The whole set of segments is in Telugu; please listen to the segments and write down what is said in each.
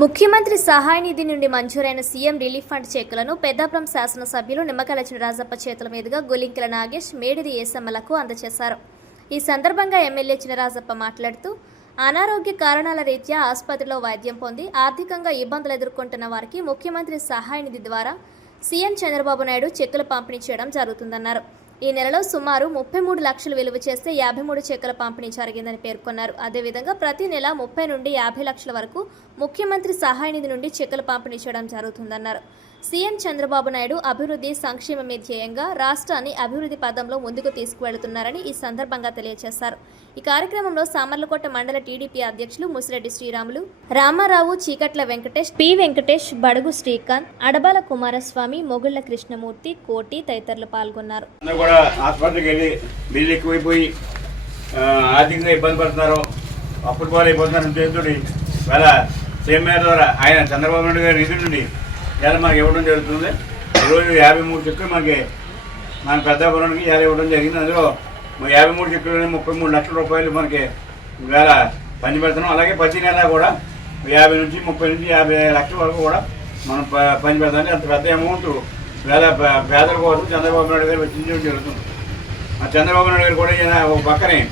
ముఖ్యమంత్రి సహాయ నిధి నుండి మంజూరైన సీఎం రిలీఫ్ ఫండ్ చెక్కులను పెద్దాపురం శాసనసభ్యులు నిమ్మకాయల చినరాజప్ప చేతుల మీదుగా గొలింకిల నాగేష్ మేడిది ఏసమ్మలకు అందజేశారు. ఈ సందర్భంగా ఎమ్మెల్యే చినరాజప్ప మాట్లాడుతూ అనారోగ్య కారణాల రీత్యా ఆసుపత్రిలో వైద్యం పొంది ఆర్థికంగా ఇబ్బందులు ఎదుర్కొంటున్న వారికి ముఖ్యమంత్రి సహాయ నిధి ద్వారా సీఎం చంద్రబాబు నాయుడు చెక్కులు పంపిణీ చేయడం జరుగుతుందన్నారు. ఈ నెలలో సుమారు ముప్పై మూడు లక్షలు విలువ చేస్తే యాభై మూడు చెక్కుల పంపిణీ జరిగిందని పేర్కొన్నారు. అదేవిధంగా ప్రతి నెల ముప్పై నుండి యాభై లక్షల వరకు ముఖ్యమంత్రి సహాయ నిధి నుండి చెక్కులు పంపిణీ చేయడం జరుగుతుందన్నారు. సీఎం చంద్రబాబు నాయుడు అభివృద్ధి సంక్షేమమే ధ్యేయంగా రాష్ట్రాన్ని అభివృద్ధి పదంలో ముందుకు తీసుకువెళుతున్నారని ఈ సందర్భంగా తెలియజేశారు. ఈ కార్యక్రమంలో సామర్లకోట మండల టీడీపీ అధ్యక్షులు ముసిరెడ్డి శ్రీరాములు రామారావు చీకట్ల వెంకటేష్ పి వెంకటేష్ బడుగు శ్రీకాంత్ అడబాల కుమారస్వామి మొగుళ్ళ కృష్ణమూర్తి కోటి తదితరులు పాల్గొన్నారు. ఆర్థికంగా ఇబ్బంది పడుతున్నారు. అప్పుడు ఆయన చంద్రబాబు నాయుడు గారి నిధుల నుండి ఇలా మనకి ఇవ్వడం జరుగుతుంది. ఈరోజు యాభై మూడు చెక్కులు మనకి మన పెద్ద ఇలా ఇవ్వడం జరిగింది. అందులో యాభై మూడు చెక్కులు ముప్పై మూడు లక్షల రూపాయలు మనకి వేళ పని పెడుతున్నాం. అలాగే ప్రతి నెల కూడా యాభై నుంచి ముప్పై నుంచి యాభై లక్షల వరకు కూడా మనం ప- పని పెడతాం. అంత పెద్ద అమౌంట్ వేళ పేదల కోసం చంద్రబాబు నాయుడు గారు వెచ్చించడం జరుగుతుంది. ఆ చంద్రబాబు నాయుడు గారు కూడా ఈయన ఒక పక్కనే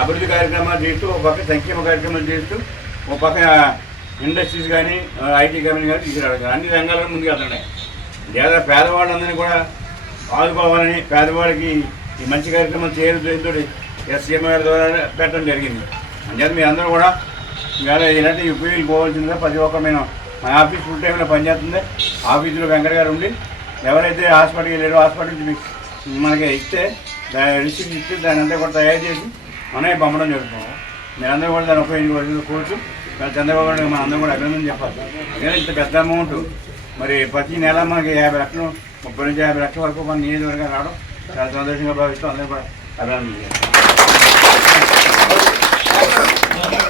అభివృద్ధి కార్యక్రమాలు చేస్తూ ఒక పక్క సంక్షేమ కార్యక్రమాలు చేస్తూ ఒక పక్క ఇండస్ట్రీస్ కానీ ఐటీ కంపెనీ కానీ తీసుకురావడం అన్ని రంగాల్లో ముందుకు వెళ్తున్నాయి లేదా పేదవాళ్ళందరినీ కూడా ఆదుకోవాలని పేదవాళ్ళకి ఈ మంచి కార్యక్రమం చేయడంతో ఎస్సీఎం గారి ద్వారా పెట్టడం జరిగింది. అందుచేత మీ అందరూ కూడా ఇవాళ ఇలాంటి ఉపయోగించుకోవాల్సిందిగా ప్రతి ఒక్క మేము మా ఆఫీస్ ఫుల్ టైంలో పనిచేస్తుంది. ఆఫీసులో వెంకట గారు ఉండి ఎవరైతే హాస్పిటల్కి వెళ్ళారో హాస్పిటల్ నుంచి మనకి ఇస్తే దాని రిసిప్ట్ ఇస్తే దాని అంతా కూడా తయారు చేసి మనమే పంపడం జరుగుతుంది. మీరందరూ కూడా దాని ఉపయోగించుకోవాల్సింది కోరుతూ మరి చంద్రబాబు నాయుడు మన అందరం కూడా అభినందన చెప్పాలి. ఎందుకంటే ఇంత పెద్ద అమౌంట్ మరి ప్రతి నెల మనకి యాభై లక్షలు ముప్పై నుంచి యాభై లక్షల వరకు మన నియోజకవర్గం రావడం చాలా సంతోషంగా భావిస్తూ అందరూ కూడా అభినందన చేయాలి